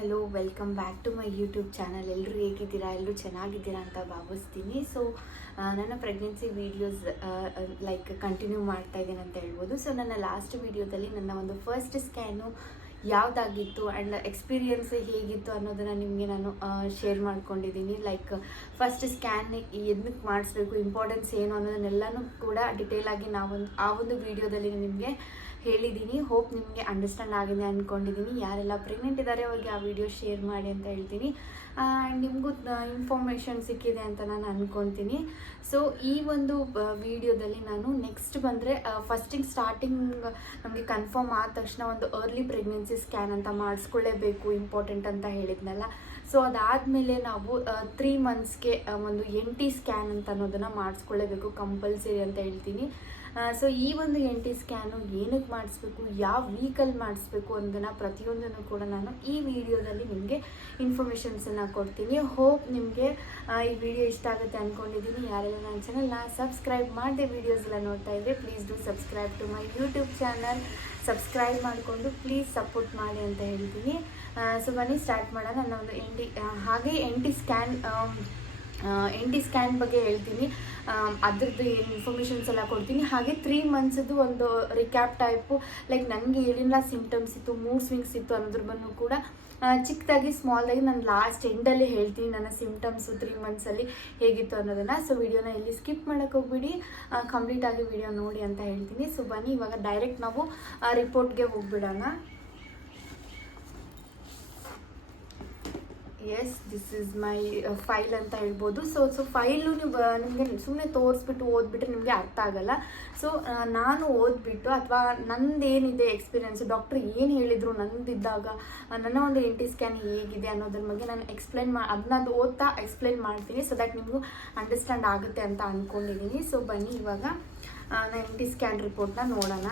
Hello welcome back to my YouTube channel. ಎಲ್ಲರೂ ಹೇಗಿದ್ದೀರಾ? ಎಲ್ಲರೂ ಚೆನ್ನಾಗಿದ್ದೀರಾ ಅಂತ ಭಾವಿಸ್ತೀನಿ. ಸೊ ನನ್ನ ಪ್ರೆಗ್ನೆನ್ಸಿ ವೀಡಿಯೋಸ್ ಕಂಟಿನ್ಯೂ ಮಾಡ್ತಾ ಇದ್ದೀನಿ ಅಂತ ಹೇಳ್ಬೋದು. ಸೊ ನನ್ನ ಲಾಸ್ಟ್ ವೀಡಿಯೋದಲ್ಲಿ ನನ್ನ ಒಂದು ಫಸ್ಟ್ ಸ್ಕ್ಯಾನು ಯಾವುದಾಗಿತ್ತು ಆ್ಯಂಡ್ ಎಕ್ಸ್ಪೀರಿಯನ್ಸ್ ಹೇಗಿತ್ತು ಅನ್ನೋದನ್ನು ನಿಮಗೆ ನಾನು ಶೇರ್ ಮಾಡ್ಕೊಂಡಿದ್ದೀನಿ. ಫಸ್ಟ್ ಸ್ಕ್ಯಾನ್ ಎದಕ್ಕೆ ಮಾಡಿಸ್ಬೇಕು, ಇಂಪಾರ್ಟೆನ್ಸ್ ಏನು ಅನ್ನೋದನ್ನೆಲ್ಲನೂ ಕೂಡ ಡಿಟೇಲಾಗಿ ಆ ಒಂದು ವೀಡಿಯೋದಲ್ಲಿ ನಿಮಗೆ ಹೇಳಿದ್ದೀನಿ. ಹೋಪ್ ನಿಮಗೆ ಅಂಡರ್ಸ್ಟ್ಯಾಂಡ್ ಆಗಿದೆ ಅಂದ್ಕೊಂಡಿದ್ದೀನಿ. ಯಾರೆಲ್ಲ ಪ್ರೆಗ್ನೆಂಟ್ ಇದ್ದಾರೆ ಅವ್ರಿಗೆ ಆ ವಿಡಿಯೋ ಶೇರ್ ಮಾಡಿ ಅಂತ ಹೇಳ್ತೀನಿ. ಆ್ಯಂಡ್ ನಿಮಗೂ ಇನ್ಫಾರ್ಮೇಷನ್ ಸಿಕ್ಕಿದೆ ಅಂತ ನಾನು ಅಂದ್ಕೊತೀನಿ. ಸೊ ಈ ಒಂದು ವಿಡಿಯೋದಲ್ಲಿ ನಾನು ನೆಕ್ಸ್ಟ್ ಬಂದರೆ ಸ್ಟಾರ್ಟಿಂಗ್ ನಮಗೆ ಕನ್ಫರ್ಮ್ ಆದ ತಕ್ಷಣ ಒಂದು ಅರ್ಲಿ ಪ್ರೆಗ್ನೆನ್ಸಿ ಸ್ಕ್ಯಾನ್ ಅಂತ ಮಾಡಿಸ್ಕೊಳ್ಳೇಬೇಕು, ಇಂಪಾರ್ಟೆಂಟ್ ಅಂತ ಹೇಳಿದ್ನಲ್ಲ. ಸೊ ಅದಾದಮೇಲೆ ನಾವು 3 ಮಂತ್ಸ್ಗೆ ಒಂದು NT ಸ್ಕ್ಯಾನ್ ಅಂತ ಅನ್ನೋದನ್ನು ಮಾಡಿಸ್ಕೊಳ್ಳೇಬೇಕು, ಕಂಪಲ್ಸರಿ ಅಂತ ಹೇಳ್ತೀನಿ. ಸೊ ಈ ಒಂದು NT ಸ್ಕ್ಯಾನು ಏನಕ್ಕೆ ಮಾಡಿಸ್ಬೇಕು, ಯಾವ ವೀಕಲ್ಲಿ ಮಾಡಿಸ್ಬೇಕು ಅನ್ನೋದನ್ನು ಪ್ರತಿಯೊಂದನ್ನು ಕೂಡ ನಾನು ಈ ವಿಡಿಯೋದಲ್ಲಿ ನಿಮಗೆ ಇನ್ಫಾರ್ಮೇಷನ್ಸನ್ನು ಕೊಡ್ತೀನಿ. ಹೋಪ್ ನಿಮಗೆ ಈ ವಿಡಿಯೋ ಇಷ್ಟ ಆಗುತ್ತೆ ಅಂದ್ಕೊಂಡಿದ್ದೀನಿ. ಯಾರೆಲ್ಲ ನನ್ನ ಚಾನಲ್ನ ಸಬ್ಸ್ಕ್ರೈಬ್ ಮಾಡದೆ ವೀಡಿಯೋಸ್ ಎಲ್ಲ ನೋಡ್ತಾ ಇದ್ದರೆ please do subscribe to my YouTube channel. Subscribe ಮಾಡಿಕೊಂಡು ಪ್ಲೀಸ್ ಸಪೋರ್ಟ್ ಮಾಡಿ ಅಂತ ಹೇಳ್ತೀನಿ. ಸೊ ಬನ್ನಿ ಸ್ಟಾರ್ಟ್ ಮಾಡೋಣ. ನನ್ನ ಒಂದು NT ಸ್ಕ್ಯಾನ್ ಬಗ್ಗೆ ಹೇಳ್ತೀನಿ, ಅದ್ರದ್ದು ಏನು ಇನ್ಫಾರ್ಮೇಷನ್ಸ್ ಎಲ್ಲ ಕೊಡ್ತೀನಿ. ಹಾಗೆ 3 ಮಂತ್ಸದ್ದು ಒಂದು ರಿಕ್ಯಾಪ್ ಟೈಪು, ನನಗೆ ಏನೆಲ್ಲ ಸಿಂಪ್ಟಮ್ಸ್ ಇತ್ತು, ಮೂಡ್ ಸ್ವಿಂಗ್ಸ್ ಇತ್ತು ಅನ್ನೋದ್ರ ಬಗ್ಗೆ ಕೂಡ ಚಿಕ್ಕದಾಗಿ ಸ್ಮಾಲಾಗಿ ನಾನು ಲಾಸ್ಟ್ ಎಂಡಲ್ಲಿ ಹೇಳ್ತೀನಿ ನನ್ನ ಸಿಂಪ್ಟಮ್ಸು 3 ಮಂತ್ಸಲ್ಲಿ ಹೇಗಿತ್ತು ಅನ್ನೋದನ್ನು. ಸೊ ವಿಡಿಯೋನ ಇಲ್ಲಿ ಸ್ಕಿಪ್ ಮಾಡೋಕ್ಕೆ ಹೋಗ್ಬಿಡಿ, ಕಂಪ್ಲೀಟಾಗಿ ವಿಡಿಯೋ ನೋಡಿ ಅಂತ ಹೇಳ್ತೀನಿ. ಸೊ ಬನ್ನಿ ಇವಾಗ ಡೈರೆಕ್ಟ್ ನಾವು ರಿಪೋರ್ಟ್ಗೆ ಹೋಗ್ಬಿಡೋಣ. Yes, this is my file ಅಂತ ಹೇಳ್ಬೋದು. ಸೊ ಫೈಲು ನಿಮಗೆ ಸುಮ್ಮನೆ ತೋರಿಸ್ಬಿಟ್ಟು ಓದ್ಬಿಟ್ರೆ ನಿಮಗೆ ಅರ್ಥ ಆಗಲ್ಲ. ಸೊ ನಾನು ಓದ್ಬಿಟ್ಟು ಅಥವಾ ನಂದೇನಿದೆ ಎಕ್ಸ್ಪೀರಿಯೆನ್ಸು, ಡಾಕ್ಟ್ರ್ ಏನು ಹೇಳಿದರು ನಂದಿದ್ದಾಗ ನನ್ನ ಒಂದು NT ಸ್ಕ್ಯಾನ್ ಹೇಗಿದೆ ಅನ್ನೋದ್ರ ಬಗ್ಗೆ ನಾನು ಅದನ್ನ ಓದ್ತಾ ಎಕ್ಸ್ಪ್ಲೈನ್ ಮಾಡ್ತೀನಿ, ಸೊ ದ್ಯಾಟ್ ನಿಮಗೂ ಅಂಡರ್ಸ್ಟ್ಯಾಂಡ್ ಆಗುತ್ತೆ ಅಂತ ಅಂದ್ಕೊಂಡಿದ್ದೀನಿ. ಸೊ ಬನ್ನಿ ಇವಾಗ ನಾನು NT ಸ್ಕ್ಯಾನ್ ರಿಪೋರ್ಟ್ನ ನೋಡೋಣ.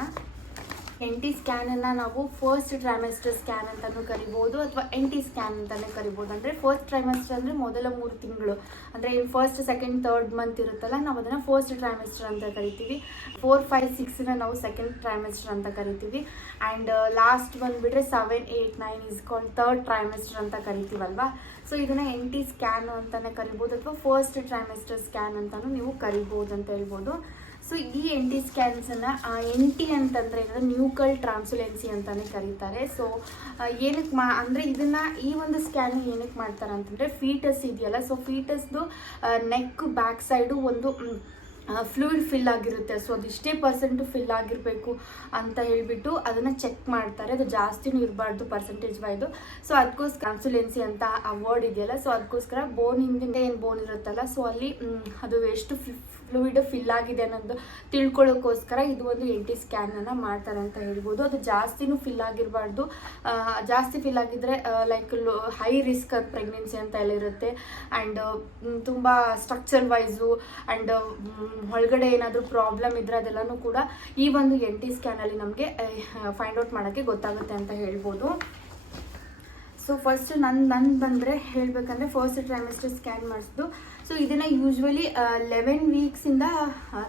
NT ಸ್ಕ್ಯಾನನ್ನು ನಾವು ಫಸ್ಟ್ ಟ್ರೈಮೆಸ್ಟರ್ ಸ್ಕ್ಯಾನ್ ಅಂತಲೂ ಕರಿಬೋದು ಅಥವಾ NT ಸ್ಕ್ಯಾನ್ ಅಂತಲೇ ಕರಿಬೋದು. ಅಂದರೆ ಫಸ್ಟ್ ಟ್ರೈಮೆಸ್ಟರ್ ಅಂದರೆ ಮೊದಲ 3 ತಿಂಗಳು, ಅಂದರೆ ಫಸ್ಟ್, ಸೆಕೆಂಡ್, ಥರ್ಡ್ ಮಂತ್ ಇರುತ್ತಲ್ಲ, ನಾವು ಅದನ್ನು ಫಸ್ಟ್ ಟ್ರೈಮೆಸ್ಟರ್ ಅಂತ ಕರಿತೀವಿ. 4, 5, 6ನ ನಾವು ಸೆಕೆಂಡ್ ಟ್ರೈಮೆಸ್ಟರ್ ಅಂತ ಕರಿತೀವಿ. ಆ್ಯಂಡ್ ಲಾಸ್ಟ್ ಬಂದುಬಿಟ್ರೆ 7, 8, 9 ಇಸ್ ಕಾಲ್ಡ್ ಥರ್ಡ್ ಟ್ರೈಮೆಸ್ಟರ್ ಅಂತ ಕರಿತೀವಲ್ವಾ. ಸೊ ಇದನ್ನು NT ಸ್ಕ್ಯಾನು ಅಂತಲೇ ಕರಿಬೋದು ಅಥವಾ ಫಸ್ಟ್ ಟ್ರೈಮೆಸ್ಟರ್ ಸ್ಕ್ಯಾನ್ ಅಂತಲೂ ನೀವು ಕರಿಬೋದು ಅಂತ ಹೇಳ್ಬೋದು. ಸೊ ಈ NT ಸ್ಕ್ಯಾನ್ಸನ್ನು NT ಅಂತಂದರೆ ನ್ಯೂಕಲ್ ಟ್ರಾನ್ಸುಲೆನ್ಸಿ ಅಂತಲೇ ಕರೀತಾರೆ. ಸೊ ಏನಕ್ಕೆ ಅಂದರೆ ಈ ಒಂದು ಸ್ಕ್ಯಾನ್ ಏನಕ್ಕೆ ಮಾಡ್ತಾರೆ ಅಂತಂದರೆ, ಫೀಟಸ್ ಇದೆಯಲ್ಲ, ಸೊ ಫೀಟಸ್ದು ನೆಕ್ ಬ್ಯಾಕ್ ಸೈಡು ಒಂದು ಫ್ಲೂಯಿಡ್ ಫಿಲ್ ಆಗಿರುತ್ತೆ. ಸೊ ಅದಿಷ್ಟೇ % ಫಿಲ್ ಆಗಿರಬೇಕು ಅಂತ ಹೇಳಿಬಿಟ್ಟು ಅದನ್ನು ಚೆಕ್ ಮಾಡ್ತಾರೆ. ಅದು ಜಾಸ್ತಿನೂ ಇರಬಾರ್ದು ಪರ್ಸೆಂಟೇಜ್ ವೈದು. ಸೊ ಅದಕ್ಕೋಸ್ಕರ ಟ್ರಾನ್ಸುಲೆನ್ಸಿ ಅಂತ ಆ ವರ್ಡ್ ಇದೆಯಲ್ಲ, ಸೊ ಅದಕ್ಕೋಸ್ಕರ ಬೋನ್ ಹಿಂದಿಂದ ಏನು ಬೋನ್ ಇರುತ್ತಲ್ಲ, ಸೊ ಅಲ್ಲಿ ಅದು ಎಷ್ಟು ಫ್ಲೂಯಿಡ್ ಫಿಲ್ ಆಗಿದೆ ಅನ್ನೋದು ತಿಳ್ಕೊಳ್ಳೋಕ್ಕೋಸ್ಕರ ಇದು ಒಂದು NT ಸ್ಕ್ಯಾನನ್ನು ಮಾಡ್ತಾರೆ ಅಂತ ಹೇಳ್ಬೋದು. ಅದು ಜಾಸ್ತಿನೂ ಫಿಲ್ ಆಗಿರಬಾರ್ದು. ಜಾಸ್ತಿ ಫಿಲ್ ಆಗಿದ್ದರೆ ಹೈ ರಿಸ್ಕ್ ಪ್ರೆಗ್ನೆನ್ಸಿ ಅಂತ ಎಲ್ಲ ಇರುತ್ತೆ. ಆ್ಯಂಡ್ ತುಂಬ ಸ್ಟ್ರಕ್ಚರ್ ವೈಸು ಆ್ಯಂಡ್ ಒಳಗಡೆ ಏನಾದರೂ ಪ್ರಾಬ್ಲಮ್ ಇದ್ದರೆ ಅದೆಲ್ಲನೂ ಕೂಡ ಈ ಒಂದು NT ಸ್ಕ್ಯಾನಲ್ಲಿ ನಮಗೆ ಫೈಂಡ್ ಔಟ್ ಮಾಡೋಕ್ಕೆ ಗೊತ್ತಾಗುತ್ತೆ ಅಂತ ಹೇಳ್ಬೋದು. ಸೊ ಫಸ್ಟ್ ನನ್ನ ಬಂದರೆ ಹೇಳಬೇಕಂದ್ರೆ ಫಸ್ಟ್ ಟ್ರೈಮೆಸ್ಟರ್ ಸ್ಕ್ಯಾನ್ ಮಾಡಿಸಿದ್ದು. ಸೊ ಇದನ್ನು ಯೂಶ್ವಲಿ 11 ವೀಕ್ಸಿಂದ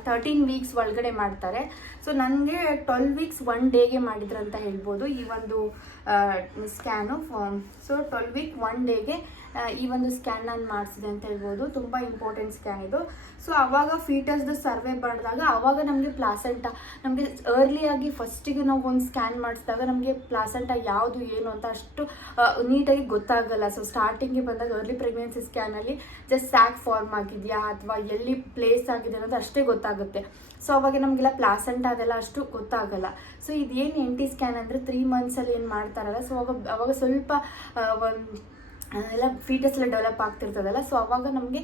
13 ವೀಕ್ಸ್ ಒಳಗಡೆ ಮಾಡ್ತಾರೆ. ಸೊ ನನಗೆ 12 ವೀಕ್ಸ್ 1 ಡೇಗೆ ಮಾಡಿದ್ರು ಅಂತ ಹೇಳ್ಬೋದು ಈ ಒಂದು ಸ್ಕ್ಯಾನು. ಸೊ 12 ವೀಕ್ 1 ಡೇಗೆ ಈ ಒಂದು ಸ್ಕ್ಯಾನ್ ನಾನು ಮಾಡಿಸಿದೆ ಅಂತ ಹೇಳ್ಬೋದು. ತುಂಬ ಇಂಪಾರ್ಟೆಂಟ್ ಸ್ಕ್ಯಾನ್ ಇದು. ಸೊ ಆವಾಗ ಫೀಟಸ್ದು ಸರ್ವೆ ಮಾಡಿದಾಗ ಆವಾಗ ನಮಗೆ ಪ್ಲಾಸೆಂಟಾ, ನಮಗೆ ಅರ್ಲಿಯಾಗಿ ಫಸ್ಟಿಗೆ ನಾವು ಒಂದು ಸ್ಕ್ಯಾನ್ ಮಾಡಿಸಿದಾಗ ನಮಗೆ ಪ್ಲಾಸೆಂಟಾ ಯಾವುದು ಏನು ಅಂತ ಅಷ್ಟು ನೀಟಾಗಿ ಗೊತ್ತಾಗಲ್ಲ. ಸೊ ಸ್ಟಾರ್ಟಿಂಗಿಗೆ ಬಂದಾಗ ಅರ್ಲಿ ಪ್ರೆಗ್ನೆನ್ಸಿ ಸ್ಕ್ಯಾನಲ್ಲಿ ಜಸ್ಟ್ ಸ್ಯಾಕ್ ಫಾರ್ಮ್ ಆಗಿದೆಯಾ ಅಥವಾ ಎಲ್ಲಿ ಪ್ಲೇಸ್ ಆಗಿದೆ ಅನ್ನೋದು ಅಷ್ಟೇ ಗೊತ್ತಾಗುತ್ತೆ. ಸೊ ಅವಾಗ ನಮಗೆಲ್ಲ ಪ್ಲಾಸೆಂಟಾ ಅದೆಲ್ಲ ಅಷ್ಟು ಗೊತ್ತಾಗಲ್ಲ. ಸೊ ಇದೇನು NT ಸ್ಕ್ಯಾನ್ ಅಂದರೆ 3 ಮಂತ್ಸಲ್ಲಿ ಏನು ಮಾಡ್ತಾರಲ್ಲ, ಸೊ ಅವಾಗ ಸ್ವಲ್ಪ ಎಲ್ಲ ಫೀಟಸ್ ಎಲ್ಲ ಡೆವಲಪ್ ಆಗ್ತಿರ್ತದಲ್ಲ, ಸೊ ಅವಾಗ ನಮಗೆ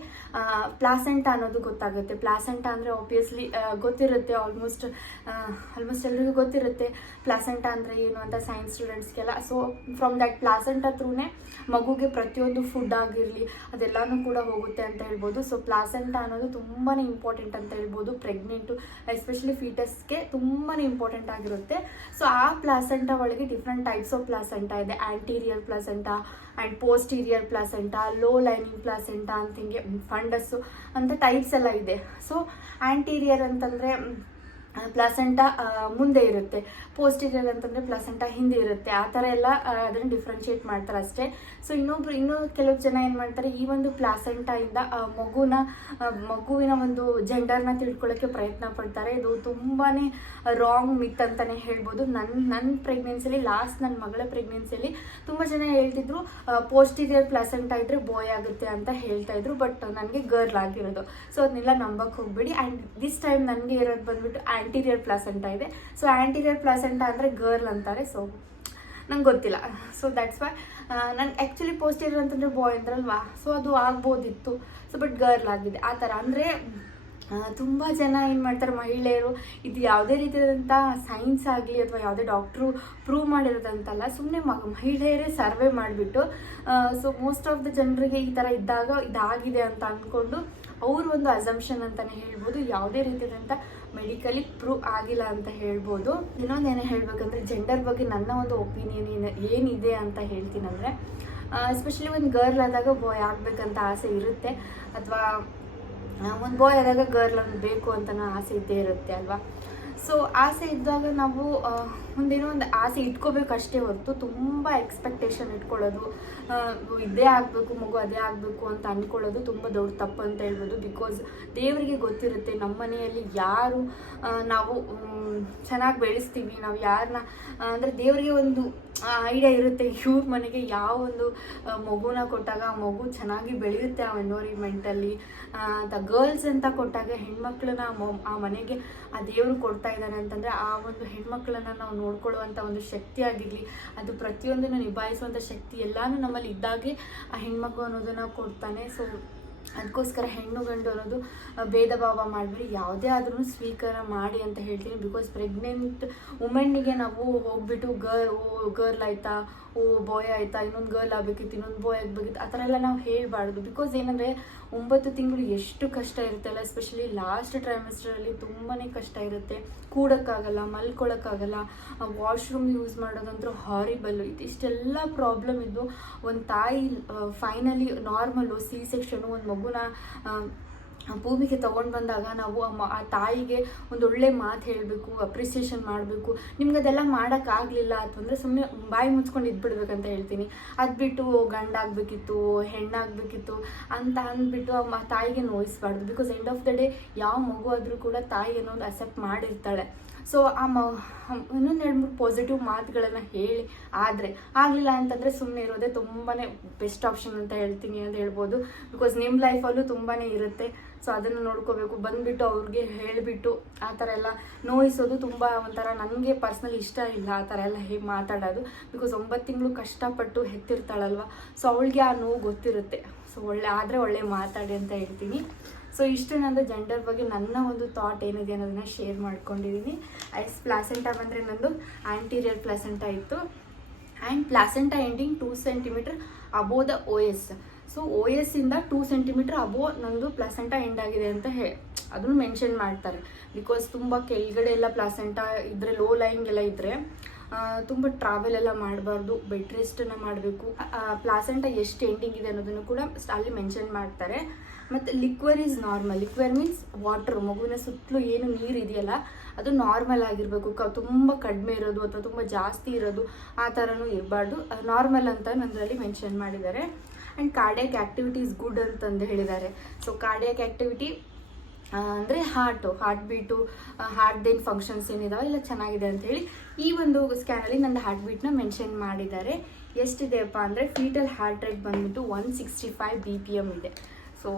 ಪ್ಲಾಸೆಂಟಾ ಅನ್ನೋದು ಗೊತ್ತಾಗುತ್ತೆ. ಪ್ಲಾಸೆಂಟಾ ಅಂದರೆ ಆಬ್ವಿಯಸ್ಲಿ ಗೊತ್ತಿರುತ್ತೆ, ಆಲ್ಮೋಸ್ಟ್ ಎಲ್ರಿಗೂ ಗೊತ್ತಿರುತ್ತೆ ಪ್ಲಾಸೆಂಟಾ ಅಂದರೆ ಏನು ಅಂತ, ಸೈನ್ಸ್ ಸ್ಟೂಡೆಂಟ್ಸ್ಗೆಲ್ಲ. ಸೊ ಫ್ರಮ್ ದ್ಯಾಟ್ ಪ್ಲಾಸೆಂಟಾ ಥ್ರೂನೇ ಮಗುಗೆ ಪ್ರತಿಯೊಂದು ಫುಡ್ ಆಗಿರಲಿ ಅದೆಲ್ಲನೂ ಕೂಡ ಹೋಗುತ್ತೆ ಅಂತ ಹೇಳ್ಬೋದು. ಸೊ ಪ್ಲಾಸೆಂಟಾ ಅನ್ನೋದು ತುಂಬಾ ಇಂಪಾರ್ಟೆಂಟ್ ಅಂತ ಹೇಳ್ಬೋದು. ಪ್ರೆಗ್ನೆಂಟು ಎಸ್ಪೆಷಲಿ ಫೀಟಸ್ಗೆ ತುಂಬಾ ಇಂಪಾರ್ಟೆಂಟ್ ಆಗಿರುತ್ತೆ. ಸೊ ಆ ಪ್ಲಾಸೆಂಟಾ ಒಳಗೆ ಡಿಫ್ರೆಂಟ್ ಟೈಪ್ಸ್ ಆಫ್ ಪ್ಲಾಸೆಂಟಾ ಇದೆ. Anterior placenta and posterior placenta, low lining placenta ಅಂತ ಹಿಂಗೆ ಫಂಡಸ್ಸು ಅಂತ ಟೈಪ್ಸ್ ಎಲ್ಲ ಇದೆ. ಸೊ ಆ್ಯಂಟೀರಿಯರ್ ಅಂತಂದರೆ ಪ್ಲಾಸೆಂಟಾ ಮುಂದೆ ಇರುತ್ತೆ, ಪೋಸ್ಟೀರಿಯರ್ ಅಂತಂದರೆ ಪ್ಲಾಸೆಂಟಾ ಹಿಂದೆ ಇರುತ್ತೆ. ಆ ಥರ ಎಲ್ಲ ಅದನ್ನು ಡಿಫ್ರೆನ್ಷಿಯೇಟ್ ಮಾಡ್ತಾರೆ ಅಷ್ಟೇ. ಸೊ ಇನ್ನೂ ಕೆಲವು ಜನ ಏನು ಮಾಡ್ತಾರೆ, ಈ ಒಂದು ಪ್ಲಾಸೆಂಟಾಯಿಂದ ಮಗುವಿನ ಒಂದು ಜೆಂಡರ್ನ ತಿಳ್ಕೊಳ್ಳೋಕ್ಕೆ ಪ್ರಯತ್ನ ಪಡ್ತಾರೆ. ಇದು ತುಂಬಾ ರಾಂಗ್ ಮಿತ್ ಅಂತಲೇ ಹೇಳ್ಬೋದು. ನನ್ನ ಪ್ರೆಗ್ನೆನ್ಸಿಲಿ ನನ್ನ ಮಗಳ ಪ್ರೆಗ್ನೆನ್ಸಿಯಲ್ಲಿ ತುಂಬ ಜನ ಹೇಳ್ತಿದ್ರು ಪೋಸ್ಟೀರಿಯರ್ ಪ್ಲಾಸೆಂಟಾ ಇದ್ದರೆ ಬಾಯ್ ಆಗುತ್ತೆ ಅಂತ ಹೇಳ್ತಾಯಿದ್ರು. ಬಟ್ ನನಗೆ ಗರ್ಲ್ ಆಗಿರೋದು. ಸೊ ಅದನ್ನೆಲ್ಲ ನಂಬಕ್ಕೆ ಹೋಗ್ಬೇಡಿ. ಆ್ಯಂಡ್ ದಿಸ್ ಟೈಮ್ ನನಗೆ ಇರೋದು ಬಂದ್ಬಿಟ್ಟು ಆ್ಯಂಟೀರಿಯರ್ ಪ್ಲಾಸೆಂಟಾ ಇದೆ. ಸೊ ಆ್ಯಂಟೀರಿಯರ್ ಪ್ಲಾಸೆಂಟಾ ಅಂದರೆ ಗರ್ಲ್ ಅಂತಾರೆ. ಸೊ ನಂಗೆ ಗೊತ್ತಿಲ್ಲ. ಸೊ ದ್ಯಾಟ್ಸ್ ವೈ ನಂಗೆ ಆ್ಯಕ್ಚುಲಿ ಪೋಸ್ಟೀರಿಯರ್ ಅಂತಂದರೆ ಬಾಯ್ ಅಂದ್ರಲ್ವಾ, ಸೊ ಅದು ಆಗ್ಬೋದಿತ್ತು. ಸೊ ಬಟ್ ಗರ್ಲ್ ಆಗಿದೆ ಆ ಥರ. ಅಂದರೆ ತುಂಬ ಜನ ಏನು ಮಾಡ್ತಾರೆ, ಮಹಿಳೆಯರು ಇದು ಯಾವುದೇ ರೀತಿಯಾದಂಥ ಸೈನ್ಸ್ ಆಗಲಿ ಅಥವಾ ಯಾವುದೇ ಡಾಕ್ಟ್ರು ಪ್ರೂವ್ ಮಾಡಿರೋದಂತಲ್ಲ, ಸುಮ್ಮನೆ ಮಹಿಳೆಯರೇ ಸರ್ವೆ ಮಾಡಿಬಿಟ್ಟು ಸೊ ಮೋಸ್ಟ್ ಆಫ್ ದ ಜನರಿಗೆ ಈ ಥರ ಇದ್ದಾಗ ಇದಾಗಿದೆ ಅಂತ ಅಂದ್ಕೊಂಡು ಅವ್ರ ಒಂದು ಅಸಂಪ್ಷನ್ ಅಂತಲೇ ಹೇಳ್ಬೋದು. ಯಾವುದೇ ರೀತಿಯಾದಂಥ ಮೆಡಿಕಲಿ ಪ್ರೂವ್ ಆಗಿಲ್ಲ ಅಂತ ಹೇಳ್ಬೋದು. ಇನ್ನೊಂದೇನು ಹೇಳಬೇಕಂದ್ರೆ ಜೆಂಡರ್ ಬಗ್ಗೆ ನನ್ನ ಒಂದು ಒಪಿನಿಯನ್ ಏನಿದೆ ಅಂತ ಹೇಳ್ತೀನಂದರೆ, ಎಸ್ಪೆಷಲಿ ಒಂದು ಗರ್ಲ್ ಆದಾಗ ಬಾಯ್ ಆಗಬೇಕಂತ ಆಸೆ ಇರುತ್ತೆ, ಅಥವಾ ಒಂದು ಬಾಯ್ ಆದಾಗ ಗರ್ಲ್ ಬೇಕು ಅಂತ ಆಸೆ ಇದ್ದೇ ಇರುತ್ತೆ ಅಲ್ವಾ. ಸೊ ಆಸೆ ಇದ್ದಾಗ ನಾವು ಒಂದೇನೋ ಒಂದು ಆಸೆ ಇಟ್ಕೋಬೇಕಷ್ಟೇ ಹೊರತು ತುಂಬ ಎಕ್ಸ್ಪೆಕ್ಟೇಷನ್ ಇಟ್ಕೊಳ್ಳೋದು, ಇದೇ ಆಗಬೇಕು ಮಗು ಅದೇ ಆಗಬೇಕು ಅಂತ ಅಂದ್ಕೊಳ್ಳೋದು ತುಂಬ ದೊಡ್ಡ ತಪ್ಪು ಅಂತ ಹೇಳ್ಬೋದು. ಬಿಕಾಸ್ ದೇವರಿಗೆ ಗೊತ್ತಿರುತ್ತೆ ನಮ್ಮ ಮನೆಯಲ್ಲಿ ಯಾರು ನಾವು ಚೆನ್ನಾಗಿ ಬೆಳೆಸ್ತೀವಿ, ನಾವು ಯಾರನ್ನ ಅಂದರೆ ದೇವರಿಗೆ ಒಂದು ಐಡಿಯಾ ಇರುತ್ತೆ ಇವ್ರ ಮನೆಗೆ ಯಾವ ಒಂದು ಮಗುನ ಕೊಟ್ಟಾಗ ಆ ಮಗು ಚೆನ್ನಾಗಿ ಬೆಳೆಯುತ್ತೆ ಆ ಎನ್ವೈರ್ಮೆಂಟಲ್ಲಿ. ಗರ್ಲ್ಸ್ ಅಂತ ಕೊಟ್ಟಾಗ ಹೆಣ್ಮಕ್ಳನ್ನ ಆ ಮನೆಗೆ ಆ ದೇವರು ಕೊಡ್ತಾ ಇದ್ದಾನೆ ಅಂತಂದರೆ ಆ ಒಂದು ಹೆಣ್ಮಕ್ಳನ್ನ ನಾವು ನೋಡ್ಕೊಳ್ಳುವಂಥ ಒಂದು ಶಕ್ತಿ ಆಗಿರಲಿ, ಅದು ಪ್ರತಿಯೊಂದನ್ನು ನಿಭಾಯಿಸುವಂಥ ಶಕ್ತಿ ಎಲ್ಲನೂ ನಮ್ಮಲ್ಲಿ ಇದ್ದಾಗೆ ಆ ಹೆಣ್ಮಕ್ಳು ಅನ್ನೋದನ್ನು ಕೊಡ್ತಾನೆ. ಸೊ ಅದಕ್ಕೋಸ್ಕರ ಹೆಣ್ಣು ಗಂಡು ಅನ್ನೋದು ಭೇದ ಭಾವ ಮಾಡಿಬಿಡಿ, ಯಾವುದೇ ಆದ್ರೂ ಸ್ವೀಕಾರ ಮಾಡಿ ಅಂತ ಹೇಳ್ತೀನಿ. ಬಿಕಾಸ್ ಪ್ರೆಗ್ನೆಂಟ್ ವುಮೆನ್ನಿಗೆ ನಾವು ಹೋಗ್ಬಿಟ್ಟು ಗರ್ಲ್ ಆಯಿತಾ, ಬಾಯ್ ಆಯಿತಾ, ಇನ್ನೊಂದು ಗರ್ಲ್ ಆಗಬೇಕಿತ್ತು, ಇನ್ನೊಂದು ಬಾಯ್ ಆಗಬೇಕಿತ್ತು, ಆ ಥರ ಎಲ್ಲ ನಾವು ಹೇಳಬಾರ್ದು. ಬಿಕಾಸ್ ಏನಂದರೆ 9 ತಿಂಗಳು ಎಷ್ಟು ಕಷ್ಟ ಇರುತ್ತೆ ಅಲ್ಲ, ಎಸ್ಪೆಷಲಿ ಲಾಸ್ಟ್ ಟ್ರೈಮೆಸ್ಟರಲ್ಲಿ ತುಂಬಾ ಕಷ್ಟ ಇರುತ್ತೆ. ಕೂಡೋಕ್ಕಾಗಲ್ಲ, ಮಲ್ಕೊಳ್ಳೋಕ್ಕಾಗಲ್ಲ, ವಾಶ್ರೂಮ್ ಯೂಸ್ ಮಾಡೋದಂತೂ ಹಾರಿಬಲ್ಲು. ಇದಿಷ್ಟೆಲ್ಲ ಪ್ರಾಬ್ಲಮ್ ಇದ್ದು ಒಂದು ತಾಯಿ ಫೈನಲಿ ನಾರ್ಮಲ್ಲು C-ಸೆಕ್ಷನು ಒಂದು ಮಗುನ ಭೂಮಿಗೆ ತೊಗೊಂಡು ಬಂದಾಗ ನಾವು ಆ ತಾಯಿಗೆ ಒಂದೊಳ್ಳೆ ಮಾತು ಹೇಳಬೇಕು, ಅಪ್ರಿಸಿಯೇಷನ್ ಮಾಡಬೇಕು. ನಿಮ್ಗೆ ಅದೆಲ್ಲ ಮಾಡೋಕ್ಕಾಗಲಿಲ್ಲ ಅಂತಂದರೆ ಸುಮ್ಮನೆ ಬಾಯಿ ಮುಚ್ಕೊಂಡು ಇದ್ಬಿಡ್ಬೇಕಂತ ಹೇಳ್ತೀನಿ. ಅದು ಬಿಟ್ಟು ಗಂಡಾಗಬೇಕಿತ್ತು, ಹೆಣ್ಣಾಗಬೇಕಿತ್ತು ಅಂತ ಅಂದ್ಬಿಟ್ಟು ಆ ತಾಯಿಗೆ ನೋಯಿಸ್ಬಾರ್ದು. Because end of the day ಯಾವ ಮಗು ಆದರೂ ಕೂಡ ತಾಯಿ ಅನ್ನೋದು ಅಕ್ಸೆಪ್ಟ್ ಮಾಡಿರ್ತಾಳೆ. ಸೊ ಇನ್ನೊಂದು 2-3 ಪಾಸಿಟಿವ್ ಮಾತುಗಳನ್ನು ಹೇಳಿ ಆದರೆ ಆಗಲಿಲ್ಲ ಅಂತಂದರೆ ಸುಮ್ಮನೆ ಇರೋದೇ ತುಂಬಾ ಬೆಸ್ಟ್ ಆಪ್ಷನ್ ಅಂತ ಹೇಳ್ಬೋದು. ಬಿಕಾಸ್ ನಿಮ್ಮ ಲೈಫಲ್ಲೂ ತುಂಬಾ ಇರುತ್ತೆ. ಸೊ ಅದನ್ನು ನೋಡ್ಕೋಬೇಕು. ಬಂದುಬಿಟ್ಟು ಅವ್ರಿಗೆ ಹೇಳಿಬಿಟ್ಟು ಆ ಥರ ಎಲ್ಲ ನೋಯಿಸೋದು ತುಂಬ ಒಂಥರ ನನಗೆ ಪರ್ಸ್ನಲಿ ಇಷ್ಟ ಇಲ್ಲ ಆ ಥರ ಎಲ್ಲ ಹೇಗೆ ಮಾತಾಡೋದು. ಬಿಕಾಸ್ 9 ತಿಂಗಳು ಕಷ್ಟಪಟ್ಟು ಹೆತ್ತಿರ್ತಾಳಲ್ವ, ಸೊ ಅವಳಿಗೆ ಆ ನೋವು ಗೊತ್ತಿರುತ್ತೆ. ಸೊ ಒಳ್ಳೆ ಮಾತಾಡಿ ಅಂತ ಹೇಳ್ತೀನಿ. ಸೊ ಇಷ್ಟು ನಂದು ಜೆಂಡರ್ ಬಗ್ಗೆ ನನ್ನ ಒಂದು ಥಾಟ್ ಏನಿದೆ ಅನ್ನೋದನ್ನ ಶೇರ್ ಮಾಡ್ಕೊಂಡಿದ್ದೀನಿ. ಆ್ಯಂಡ್ ಪ್ಲಾಸೆಂಟಾ ಬಂದರೆ ನಂದು ಆ್ಯಂಟೀರಿಯರ್ ಪ್ಲಾಸೆಂಟಾ ಇತ್ತು. And placenta ending 2 centimetre above the OS. So OS ಇಂದ 2 ಸೆಂಟಿಮೀಟರ್ ಅಬೋವ್ ನಂದು ಪ್ಲಾಸೆಂಟಾ ಎಂಡ್ ಆಗಿದೆ ಅಂತ ಅದನ್ನು ಮೆನ್ಷನ್ ಮಾಡ್ತಾರೆ. ಬಿಕಾಸ್ ತುಂಬ ಕೆಳಗಡೆ ಎಲ್ಲ ಪ್ಲಾಸೆಂಟಾ ಇದ್ದರೆ, ಲೋ ಲೈಯಿಂಗ್ ಎಲ್ಲ ಇದ್ದರೆ ತುಂಬ ಟ್ರಾವೆಲ್ ಎಲ್ಲ ಮಾಡಬಾರ್ದು, ಬೆಡ್ ರೆಸ್ಟನ್ನು ಮಾಡಬೇಕು. ಪ್ಲಾಸೆಂಟಾ ಎಷ್ಟು ಎಂಡಿಂಗ್ ಇದೆ ಅನ್ನೋದನ್ನು ಕೂಡ ಅಲ್ಲಿ ಮೆನ್ಷನ್ ಮಾಡ್ತಾರೆ. ಮತ್ತು ಲಿಕ್ವರ್ ಈಸ್ ನಾರ್ಮಲ್. ಲಿಕ್ವರ್ ಮೀನ್ಸ್ ವಾಟರ್, ಮಗುವಿನ ಸುತ್ತಲೂ ಏನು ನೀರು ಇದೆಯಲ್ಲ ಅದು ನಾರ್ಮಲ್ ಆಗಿರಬೇಕು. ತುಂಬ ಕಡಿಮೆ ಇರೋದು ಅಥವಾ ತುಂಬ ಜಾಸ್ತಿ ಇರೋದು ಆ ಥರನೂ ಇರಬಾರ್ದು. ನಾರ್ಮಲ್ ಅಂತ ನನ್ನದ್ರಲ್ಲಿ ಮೆನ್ಷನ್ ಮಾಡಿದ್ದಾರೆ. And cardiac activity is good ಅಂತಂದು ಹೇಳಿದ್ದಾರೆ. ಸೊ ಕಾರ್ಡಿಯಾಕ್ ಆ್ಯಕ್ಟಿವಿಟಿ ಅಂದರೆ ಹಾರ್ಟ್ ಬೀಟು, ಹಾರ್ಟ್ದೇನು ಫಂಕ್ಷನ್ಸ್ ಏನಿದಾವೆ ಎಲ್ಲ ಚೆನ್ನಾಗಿದೆ ಅಂಥೇಳಿ ಈ ಒಂದು ಸ್ಕ್ಯಾನಲ್ಲಿ ನನ್ನ ಹಾರ್ಟ್ ಬೀಟ್ನ ಮೆನ್ಷನ್ ಮಾಡಿದ್ದಾರೆ. ಎಷ್ಟಿದೆಯಪ್ಪ ಅಂದರೆ ಫೀಟಲ್ ಹಾರ್ಟ್ ರೇಟ್ ಬಂದ್ಬಿಟ್ಟು 165 BPM ಇದೆ. ಸೊ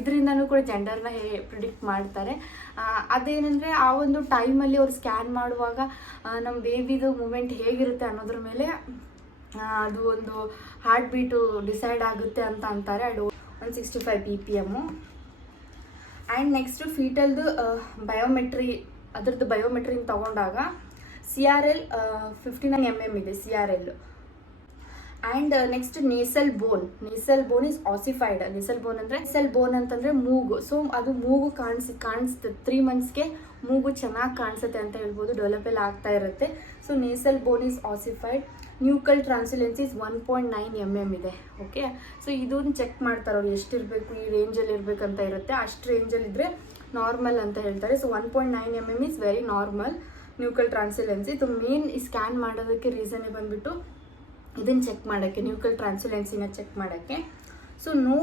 ಇದರಿಂದನೂ ಕೂಡ ಜೆಂಡರ್ನ ಪ್ರಿಡಿಕ್ಟ್ ಮಾಡ್ತಾರೆ. ಅದೇನೆಂದರೆ ಆ ಒಂದು ಟೈಮಲ್ಲಿ ಅವ್ರು ಸ್ಕ್ಯಾನ್ ಮಾಡುವಾಗ ನಮ್ಮ ಬೇಬಿದು ಮೂಮೆಂಟ್ ಹೇಗಿರುತ್ತೆ ಅನ್ನೋದ್ರ ಮೇಲೆ ಅದು ಒಂದು ಹಾರ್ಟ್ ಬೀಟು ಡಿಸೈಡ್ ಆಗುತ್ತೆ ಅಂತ ಅಂತಾರೆ. ಅದು 165 BPM. ಆ್ಯಂಡ್ ನೆಕ್ಸ್ಟು ಫೀಟಲ್ದು ಬಯೋಮೆಟ್ರಿನ ತಗೊಂಡಾಗ CRL 59 mm ಇದೆ CRL. And next nasal bone is ossified. Nasal bone ಅಂತಂದರೆ ಮೂಗು. ಸೊ ಅದು ಮೂಗು ಕಾಣಿಸುತ್ತೆ 3 ಮಂತ್ಸ್ಗೆ ಮೂಗು ಚೆನ್ನಾಗಿ ಕಾಣಿಸುತ್ತೆ ಅಂತ ಹೇಳ್ಬೋದು. ಡೆವಲಪ್ ಎಲ್ಲ ಆಗ್ತಾ ಇರುತ್ತೆ. So nasal bone is ossified. Nuchal translucency 1.9 mm ಇದೆ. ಓಕೆ, ಸೊ ಇದನ್ನು ಚೆಕ್ ಮಾಡ್ತಾರೆ ಅವ್ರು ಎಷ್ಟಿರಬೇಕು, ಈ ರೇಂಜಲ್ಲಿ ಇರಬೇಕಂತ ಇರುತ್ತೆ. ಅಷ್ಟು ರೇಂಜಲ್ಲಿದ್ದರೆ ನಾರ್ಮಲ್ ಅಂತ ಹೇಳ್ತಾರೆ. So 1.9 mm is very normal nuchal translucency. So main ಈ ಸ್ಕ್ಯಾನ್ ಮಾಡೋದಕ್ಕೆ ರೀಸನ್ ಬಂದುಬಿಟ್ಟು ಇದನ್ನು ಚೆಕ್ ಮಾಡೋಕ್ಕೆ, ನ್ಯೂಕಲ್ ಟ್ರಾನ್ಸಿಲೆನ್ಸಿನ ಚೆಕ್ ಮಾಡೋಕ್ಕೆ. So no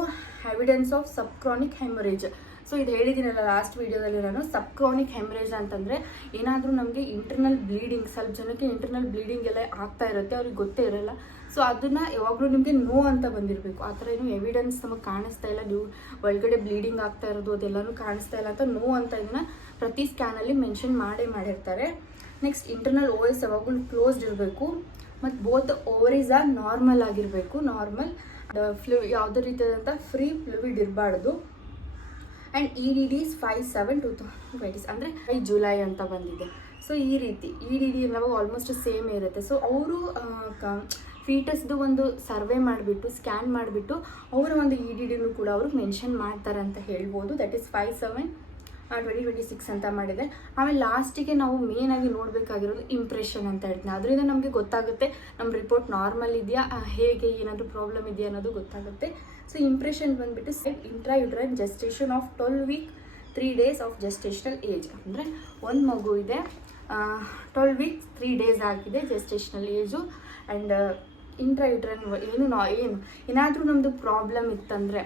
evidence of subchorionic haemorrhage. So ಇದು ಹೇಳಿದ್ದೀನಲ್ಲ ಲಾಸ್ಟ್ ವೀಡಿಯೋದಲ್ಲಿ ನಾನು, ಸಬ್ಕ್ರಾನಿಕ್ ಹೆಮರೇಜ್ ಅಂತಂದರೆ ಏನಾದರೂ ನಮಗೆ ಇಂಟರ್ನಲ್ ಬ್ಲೀಡಿಂಗ್, ಸ್ವಲ್ಪ ಜನಕ್ಕೆ ಇಂಟರ್ನಲ್ ಬ್ಲೀಡಿಂಗ್ ಎಲ್ಲ ಆಗ್ತಾ ಇರುತ್ತೆ, ಅವ್ರಿಗೆ ಗೊತ್ತೇ ಇರೋಲ್ಲ. ಸೊ ಅದನ್ನು ಯಾವಾಗಲೂ ನಿಮಗೆ ನೋ ಅಂತ ಬಂದಿರಬೇಕು. ಆ ಥರ ಏನು ಎವಿಡೆನ್ಸ್ ನಮಗೆ ಕಾಣಿಸ್ತಾ ಇಲ್ಲ, ನೀವು ಒಳಗಡೆ ಬ್ಲೀಡಿಂಗ್ ಆಗ್ತಾ ಇರೋದು ಅದೆಲ್ಲನೂ ಕಾಣಿಸ್ತಾ ಇಲ್ಲ ಅಂತ ನೋ ಅಂತ ಇದನ್ನು ಪ್ರತಿ ಸ್ಕ್ಯಾನಲ್ಲಿ ಮೆನ್ಷನ್ ಮಾಡಿರ್ತಾರೆ. ನೆಕ್ಸ್ಟ್ ಇಂಟರ್ನಲ್ ಓಎಸ್ ಯಾವಾಗಲೂ ಕ್ಲೋಸ್ಡ್ ಇರಬೇಕು, ಮತ್ತು ಬೋತ್ ಓವರೀಸ್ ಆರ್ ನಾರ್ಮಲ್ ಆಗಿರಬೇಕು. ನಾರ್ಮಲ್ ಯಾವುದೇ ರೀತಿಯಾದಂಥ ಫ್ರೀ ಫ್ಲೂಯಿಡ್ ಇರಬಾರ್ದು. ಆ್ಯಂಡ್ EDD is 5/7/2020 ಅಂದರೆ 5 ಜುಲೈ ಅಂತ ಬಂದಿದೆ. ಸೊ ಈ ರೀತಿ EDD ನಾವು ಆಲ್ಮೋಸ್ಟ್ ಸೇಮ್ ಇರುತ್ತೆ. ಸೊ ಅವರು ಫೀಟಸ್ದು ಒಂದು ಸರ್ವೆ ಮಾಡಿಬಿಟ್ಟು ಸ್ಕ್ಯಾನ್ ಮಾಡಿಬಿಟ್ಟು ಅವರ ಒಂದು EDDನೂ ಕೂಡ ಅವರು ಮೆನ್ಷನ್ ಮಾಡ್ತಾರೆ ಅಂತ ಹೇಳ್ಬೋದು. ದಟ್ ಈಸ್ 5/7/2026 ಅಂತ ಮಾಡಿದೆ. ಆಮೇಲೆ ಲಾಸ್ಟಿಗೆ ನಾವು ಮೇನಾಗಿ ನೋಡಬೇಕಾಗಿರೋದು ಇಂಪ್ರೆಷನ್ ಅಂತ ಹೇಳ್ತೀನಿ. ಅದರಿಂದ ನಮಗೆ ಗೊತ್ತಾಗುತ್ತೆ ನಮ್ಮ ರಿಪೋರ್ಟ್ ನಾರ್ಮಲ್ ಇದೆಯಾ, ಹೇಗೆ ಏನಾದರೂ ಪ್ರಾಬ್ಲಮ್ ಇದೆಯಾ ಅನ್ನೋದು ಗೊತ್ತಾಗುತ್ತೆ. ಸೊ ಇಂಪ್ರೆಷನ್ ಬಂದುಬಿಟ್ಟು intrauterine gestation of 12 week 3 days of gestational age. ಅಂದರೆ ಒಂದು ಮಗು ಇದೆ, 12 weeks 3 days ಆಗಿದೆ ಜೆಸ್ಟೇಷನಲ್ ಏಜು. ಆ್ಯಂಡ್ ಇಂಟ್ರಾಯುಟ್ರೈನ್ ಏನಾದರೂ ನಮ್ಮದು ಪ್ರಾಬ್ಲಮ್ ಇತ್ತಂದರೆ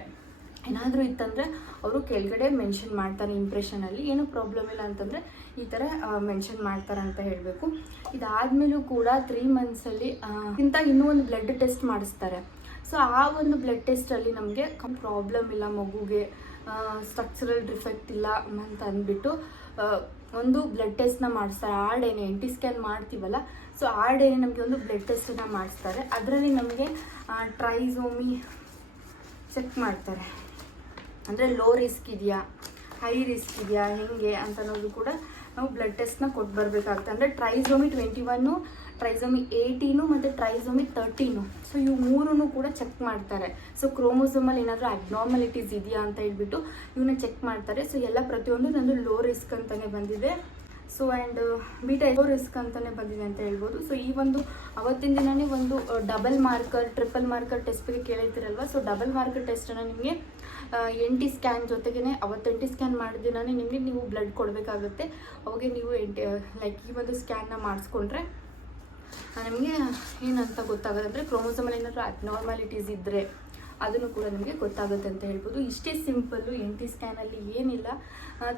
ಅವರು ಕೆಳಗಡೆ ಮೆನ್ಷನ್ ಮಾಡ್ತಾರೆ ಇಂಪ್ರೆಷನಲ್ಲಿ. ಏನೂ ಪ್ರಾಬ್ಲಮ್ ಇಲ್ಲ ಅಂತಂದರೆ ಈ ಥರ ಮೆನ್ಷನ್ ಮಾಡ್ತಾರೆ ಅಂತ ಹೇಳಬೇಕು. ಇದಾದಮೇಲೂ ಕೂಡ 3 monthsಲ್ಲಿ ಇನ್ನೂ ಒಂದು ಬ್ಲಡ್ ಟೆಸ್ಟ್ ಮಾಡಿಸ್ತಾರೆ. ಸೊ ಆ ಒಂದು ಬ್ಲಡ್ ಟೆಸ್ಟಲ್ಲಿ ನಮಗೆ ಪ್ರಾಬ್ಲಮ್ ಇಲ್ಲ, ಮಗುಗೆ ಸ್ಟ್ರಕ್ಚರಲ್ ಡಿಫೆಕ್ಟ್ ಇಲ್ಲ ಅಂತ ಅಂದ್ಬಿಟ್ಟು ಒಂದು ಬ್ಲಡ್ ಟೆಸ್ಟ್ನ ಮಾಡಿಸ್ತಾರೆ. RDNA NT ಸ್ಕ್ಯಾನ್ ಮಾಡ್ತೀವಲ್ಲ, ಸೊ RDNA ನಮಗೆ ಒಂದು ಬ್ಲಡ್ ಟೆಸ್ಟನ್ನು ಮಾಡಿಸ್ತಾರೆ. ಅದರಲ್ಲಿ ನಮಗೆ ಟ್ರೈಸೋಮಿ ಚೆಕ್ ಮಾಡ್ತಾರೆ. ಅಂದರೆ ಲೋ ರಿಸ್ಕ್ ಇದೆಯಾ, ಹೈ ರಿಸ್ಕ್ ಇದೆಯಾ, ಹೆಂಗೆ ಅಂತ ಅನ್ನೋದು ಕೂಡ ನಾವು ಬ್ಲಡ್ ಟೆಸ್ಟ್ನ ಕೊಟ್ಟು ಬರಬೇಕಾಗುತ್ತೆ. ಅಂದರೆ ಟ್ರೈಸೋಮಿ 21, ಟ್ರೈಸೋಮಿ 18 ಮತ್ತು ಟ್ರೈಸೋಮಿ 13. ಸೊ ಇವು ಮೂರೂ ಕೂಡ ಚೆಕ್ ಮಾಡ್ತಾರೆ. ಸೊ ಕ್ರೋಮೋಸೋಮಲ್ಲಿ ಏನಾದರೂ ಅಬ್ನಾರ್ಮಲಿಟೀಸ್ ಇದೆಯಾ ಅಂತ ಹೇಳ್ಬಿಟ್ಟು ಇವನ್ನ ಚೆಕ್ ಮಾಡ್ತಾರೆ. ಸೊ ಎಲ್ಲ ಪ್ರತಿಯೊಂದು ನಂದು ಲೋ ರಿಸ್ಕ್ ಅಂತಲೇ ಬಂದಿದೆ. So and beta low risk ಅಂತಲೇ ಬಂದಿದೆ ಅಂತ ಹೇಳ್ಬೋದು. ಸೊ ಈ ಒಂದು ಅವತ್ತಿನ ದಿನವೇ ಒಂದು double marker, triple marker test ಬಗ್ಗೆ ಕೇಳಿರ್ತೀರಲ್ವ. ಸೊ ಡಬಲ್ ಮಾರ್ಕರ್ ಟೆಸ್ಟನ್ನು ನಿಮಗೆ NT ಸ್ಕ್ಯಾನ್ ಜೊತೆಗೇ ಅವತ್ತು NT ಸ್ಕ್ಯಾನ್ ಮಾಡಿದ ದಿನವೇ ನೀವು ಬ್ಲಡ್ ಕೊಡಬೇಕಾಗುತ್ತೆ. ಅವಾಗೆ ನೀವು ಲೈಕ್ ಈ ಒಂದು ಸ್ಕ್ಯಾನ್ನ ಮಾಡಿಸ್ಕೊಂಡ್ರೆ ನಿಮಗೆ ಏನಂತ ಗೊತ್ತಾಗುತ್ತೆ ಅಂದರೆ ಕ್ರೋಮೋಸೋಮಲ್ಲಿ ಏನಾದರೂ ಅಬ್ನಾರ್ಮಾಲಿಟೀಸ್ ಇದ್ದರೆ ಅದನ್ನು ಕೂಡ ನಿಮಗೆ ಗೊತ್ತಾಗುತ್ತೆ ಅಂತ ಹೇಳ್ಬೋದು. ಇಷ್ಟೇ ಸಿಂಪಲ್ಲು. NT ಸ್ಕ್ಯಾನಲ್ಲಿ ಏನಿಲ್ಲ,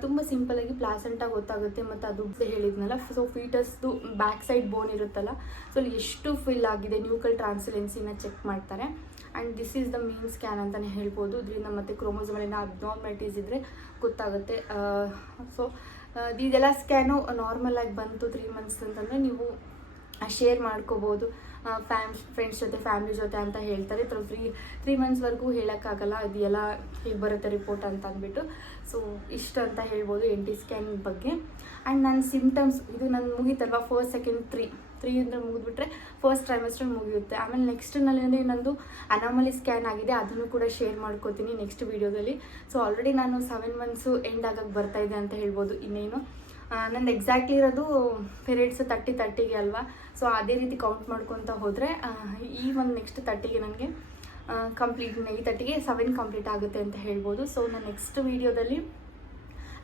ತುಂಬ ಸಿಂಪಲಾಗಿ ಪ್ಲಾಸೆಂಟಾ ಗೊತ್ತಾಗುತ್ತೆ. ಮತ್ತು ಅದು ಹೇಳಿದ್ನಲ್ಲ, ಸೊ ಫೀಟಸ್ದು ಬ್ಯಾಕ್ ಸೈಡ್ ಬೋನ್ ಇರುತ್ತಲ್ಲ, ಸೊ ಅಲ್ಲಿ ಎಷ್ಟು ಫಿಲ್ ಆಗಿದೆ ನ್ಯೂಕಲ್ ಟ್ರಾನ್ಸಿಲೆನ್ಸಿನ ಚೆಕ್ ಮಾಡ್ತಾರೆ. And this is the main scan ಅಂತಲೇ ಹೇಳ್ಬೋದು. ಇದರಿಂದ ಮತ್ತು ಕ್ರೋಮೋಸೋಮಲ್ಲಿನ ಅಬ್ನಾರ್ಮಾಲಿಟೀಸ್ ಇದ್ದರೆ ಗೊತ್ತಾಗುತ್ತೆ. ಸೊ ಇದೆಲ್ಲ ಸ್ಕ್ಯಾನು ನಾರ್ಮಲಾಗಿ ಬಂತು 3 months ಅಂತಂದರೆ ನೀವು ಶೇರ್ ಮಾಡ್ಕೋಬೋದು ಫ್ರೆಂಡ್ಸ್ ಜೊತೆ, ಫ್ಯಾಮಿಲಿ ಜೊತೆ ಅಂತ ಹೇಳ್ತಾರೆ. 3 monthsವರೆಗೂ ಹೇಳೋಕ್ಕಾಗಲ್ಲ ಇದೆಲ್ಲ ಹೇಗೆ ಬರುತ್ತೆ ರಿಪೋರ್ಟ್ ಅಂತ ಅಂದ್ಬಿಟ್ಟು. ಸೊ ಇಷ್ಟು ಅಂತ ಹೇಳ್ಬೋದು NT ಸ್ಕ್ಯಾನ್ ಬಗ್ಗೆ. ಆ್ಯಂಡ್ ನನ್ನ ಸಿಮ್ಟಮ್ಸ್ ಇದು ನನ್ನ ಮುಗೀತಲ್ವ, 1st, 2nd, 3 ಅಂದರೆ ಮುಗಿದ್ಬಿಟ್ರೆ 1st trimester ಮುಗಿಯುತ್ತೆ. ಆಮೇಲೆ ನೆಕ್ಸ್ಟ್ನಲ್ಲಿ ಅಂದರೆ ನಂದು ಅನಾಮಲಿ ಸ್ಕ್ಯಾನ್ ಆಗಿದೆ, ಅದನ್ನು ಕೂಡ ಶೇರ್ ಮಾಡ್ಕೋತೀನಿ ನೆಕ್ಸ್ಟ್ ವೀಡಿಯೋದಲ್ಲಿ. ಸೊ ಆಲ್ರೆಡಿ ನಾನು 7 months ಎಂಡ್ ಆಗೋಕ್ಕೆ ಬರ್ತಾಯಿದೆ ಅಂತ ಹೇಳ್ಬೋದು. ಇನ್ನೇನು ನಂದು ಎಕ್ಸಾಕ್ಟ್ಲಿ ಇರೋದು ಪೀರಿಯಡ್ಸ್ 30 ಅಲ್ವಾ. ಸೊ ಅದೇ ರೀತಿ ಕೌಂಟ್ ಮಾಡ್ಕೊತ ಹೋದರೆ ಈ ಒಂದು ನೆಕ್ಸ್ಟ್ 30ಗೆ ನನಗೆ ಕಂಪ್ಲೀಟ್, ಈ 30ಗೆ 7 ಕಂಪ್ಲೀಟ್ ಆಗುತ್ತೆ ಅಂತ ಹೇಳ್ಬೋದು. ಸೊ ನಾನು ನೆಕ್ಸ್ಟ್ ವೀಡಿಯೋದಲ್ಲಿ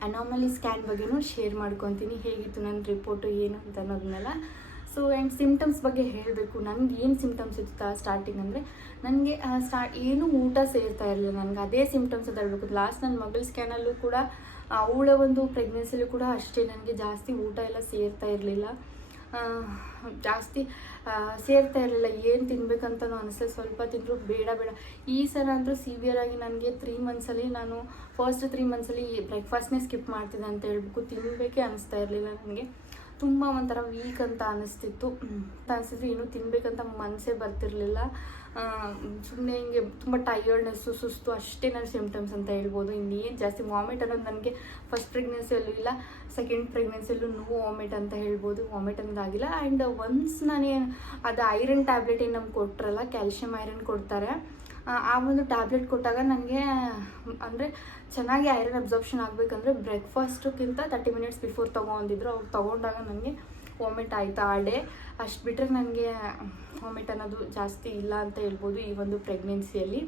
ಅನಾಮಲಿ ಸ್ಕ್ಯಾನ್ ಬಗ್ಗೆನೂ ಶೇರ್ ಮಾಡ್ಕೊತೀನಿ, ಹೇಗಿತ್ತು ನನ್ನ ರಿಪೋರ್ಟು ಏನು ಅಂತ ಅನ್ನೋದನ್ನೆಲ್ಲ. ಸೊ ಆ್ಯಂಡ್ ಸಿಮ್ಟಮ್ಸ್ ಬಗ್ಗೆ ಹೇಳಬೇಕು. ನನಗೆ ಏನು ಸಿಮ್ಟಮ್ಸ್ ಇತ್ತು ಸ್ಟಾರ್ಟಿಂಗ್ ಅಂದರೆ ನನಗೆ ಏನೂ ಊಟ ಸೇರ್ತಾ ಇರಲಿಲ್ಲ. ನನಗೆ ಅದೇ ಸಿಮ್ಟಮ್ಸ್ ಅಂತ ಹೇಳ್ಬೇಕು. ಲಾಸ್ಟ್ ನನ್ನ ಮಗಳ ಸ್ಕ್ಯಾನಲ್ಲೂ ಕೂಡ ಅವಳ ಒಂದು ಪ್ರೆಗ್ನೆನ್ಸಿಲೂ ಕೂಡ ಅಷ್ಟೇ, ನನಗೆ ಜಾಸ್ತಿ ಊಟ ಎಲ್ಲ ಸೇರ್ತಾ ಇರಲಿಲ್ಲ. ಏನು ತಿನ್ಬೇಕಂತನೂ ಅನಿಸ್ತದೆ. ಸ್ವಲ್ಪ ತಿಂದರೂ ಬೇಡ ಈ ಸಲ ಅಂತೂ ಸಿವಿಯರಾಗಿ ನನಗೆ 3 monthsಲ್ಲಿ ನಾನು ಫಸ್ಟ್ 3 monthsಲ್ಲಿ ಬ್ರೇಕ್ಫಾಸ್ಟ್ನೇ ಸ್ಕಿಪ್ ಮಾಡ್ತಿದ್ದೆ ಅಂತ ಹೇಳ್ಬೇಕು. ತಿನ್ನಬೇಕೇ ಅನಿಸ್ತಾ ಇರಲಿಲ್ಲ ನನಗೆ. ತುಂಬ ಒಂಥರ ವೀಕ್ ಅಂತ ಅನಿಸ್ತಿತ್ತು. ಅನಿಸಿದ್ರೆ ಏನೂ ತಿನ್ನಬೇಕಂತ ಮನಸ್ಸೇ ಬರ್ತಿರಲಿಲ್ಲ. ಸುಮ್ಮನೆ ಹಿಂಗೆ ತುಂಬ ಟಯರ್ಡ್ನೆಸ್ಸು, ಸುಸ್ತು ಅಷ್ಟೇ ನನ್ನ ಸಿಮ್ಟಮ್ಸ್ ಅಂತ ಹೇಳ್ಬೋದು. ಇನ್ನೇನು ಜಾಸ್ತಿ ವಾಮಿಟ್ ಅನ್ನೋದು ನನಗೆ ಫಸ್ಟ್ ಪ್ರೆಗ್ನೆನ್ಸಿಯಲ್ಲೂ ಇಲ್ಲ, ಸೆಕೆಂಡ್ ಪ್ರೆಗ್ನೆನ್ಸಿಯಲ್ಲೂ ನೋ ವಾಮಿಟ್ ಅಂತ ಹೇಳ್ಬೋದು. ವಾಮಿಟ್ ಅನ್ನೋದಾಗಿಲ್ಲ. ಆ್ಯಂಡ್ ಒನ್ಸ್ ನಾನು ಅದು ಐರನ್ ಟ್ಯಾಬ್ಲೆಟ್ ಏನು ನಮ್ಗೆ ಕೊಟ್ಟರಲ್ಲ, ಕ್ಯಾಲ್ಶಿಯಂ ಐರನ್ ಕೊಡ್ತಾರೆ, ಆ ಒಂದು ಟ್ಯಾಬ್ಲೆಟ್ ಕೊಟ್ಟಾಗ ನನಗೆ ಅಂದರೆ ಚೆನ್ನಾಗಿ ಐರನ್ ಅಬ್ಸಾರ್ಪ್ಷನ್ ಆಗಬೇಕಂದ್ರೆ ಬ್ರೇಕ್ಫಾಸ್ಟಕ್ಕಿಂತ 30 minutes ಬಿಫೋರ್ ತೊಗೊಂಡಿದ್ರು. ಅವ್ರು ತೊಗೊಂಡಾಗ ನನಗೆ ವಾಮಿಟ್ ಆಯಿತು ಆ ಡೇ. ಅಷ್ಟು ಬಿಟ್ಟರೆ ನನಗೆ ವಾಮಿಟ್ ಅನ್ನೋದು ಜಾಸ್ತಿ ಇಲ್ಲ ಅಂತ ಹೇಳ್ಬೋದು ಈ ಒಂದು ಪ್ರೆಗ್ನೆನ್ಸಿಯಲ್ಲಿ.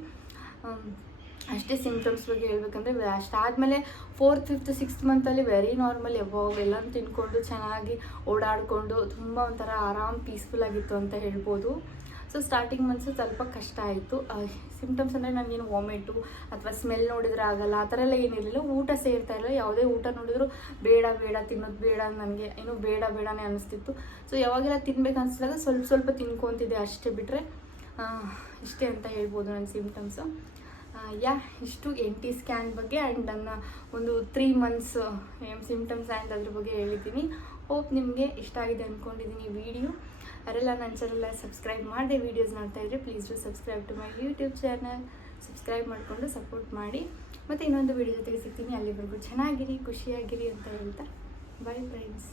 ಅಷ್ಟೇ ಸಿಂಪ್ಟಮ್ಸ್ ಬಗ್ಗೆ ಹೇಳ್ಬೇಕಂದ್ರೆ ಅಷ್ಟಾದಮೇಲೆ 4th 5th 6th ಮಂತಲ್ಲಿ very normal ಯಾವಾಗ ಎಲ್ಲನೂ ತಿನ್ಕೊಂಡು ಚೆನ್ನಾಗಿ ಓಡಾಡಿಕೊಂಡು ತುಂಬ ಒಂಥರ ಆರಾಮ್ ಪೀಸ್ಫುಲ್ಲಾಗಿತ್ತು ಅಂತ ಹೇಳ್ಬೋದು. ಸೊ ಸ್ಟಾರ್ಟಿಂಗ್ ಮಂತ್ಸು ಸ್ವಲ್ಪ ಕಷ್ಟ ಆಯಿತು. ಸಿಂಪ್ಟಮ್ಸ್ ಅಂದರೆ ನನಗೇನು ವಾಮಿಟು ಅಥವಾ ಸ್ಮೆಲ್ ನೋಡಿದರೆ ಆಗಲ್ಲ ಆ ಥರ ಎಲ್ಲ ಏನಿರಲಿಲ್ಲ. ಊಟ ಸೇರ್ತಾ ಇಲ್ಲ, ಯಾವುದೇ ಊಟ ನೋಡಿದ್ರು ಬೇಡ ತಿನ್ನೋದು ಬೇಡ, ನನಗೆ ಏನೋ ಬೇಡನೇ ಅನ್ನಿಸ್ತಿತ್ತು. ಸೊ ಯಾವಾಗೆಲ್ಲ ತಿನ್ಬೇಕು ಅನಿಸಿದಾಗ ಸ್ವಲ್ಪ ತಿನ್ಕೊತಿದ್ದೆ ಅಷ್ಟೇ, ಬಿಟ್ಟರೆ ಇಷ್ಟೇ ಅಂತ ಹೇಳ್ಬೋದು ನನ್ನ ಸಿಂಪ್ಟಮ್ಸು. ಇಷ್ಟು NT ಸ್ಕ್ಯಾನ್ ಬಗ್ಗೆ ಆ್ಯಂಡ್ ನನ್ನ ಒಂದು 3 months ಸಿಂಪ್ಟಮ್ಸ್ ಆ್ಯಂಡ್ ಅದ್ರ ಬಗ್ಗೆ ಹೇಳಿದ್ದೀನಿ. ಹೋಪ್ ನಿಮಗೆ ಇಷ್ಟ ಆಗಿದೆ ಅಂದ್ಕೊಂಡಿದ್ದೀನಿ ವಿಡಿಯೋ. ಯಾರೆಲ್ಲ ನನ್ನ ಚಾನಲ್ ಸಬ್ಸ್ಕ್ರೈಬ್ ಮಾಡದೆ ವೀಡಿಯೋಸ್ ನೋಡ್ತಾಯಿದ್ರೆ please do subscribe to my YouTube channel. Subscribe ಮಾಡಿಕೊಂಡು ಸಪೋರ್ಟ್ ಮಾಡಿ. ಮತ್ತು ಇನ್ನೊಂದು ವಿಡಿಯೋ ಜೊತೆಗೆ ಸಿಗ್ತೀನಿ. ಅಲ್ಲಿವರೆಗೂ ಚೆನ್ನಾಗಿರಿ, ಖುಷಿಯಾಗಿರಿ ಅಂತ ಹೇಳ್ತಾ ಬಾಯ್ ಫ್ರೆಂಡ್ಸ್.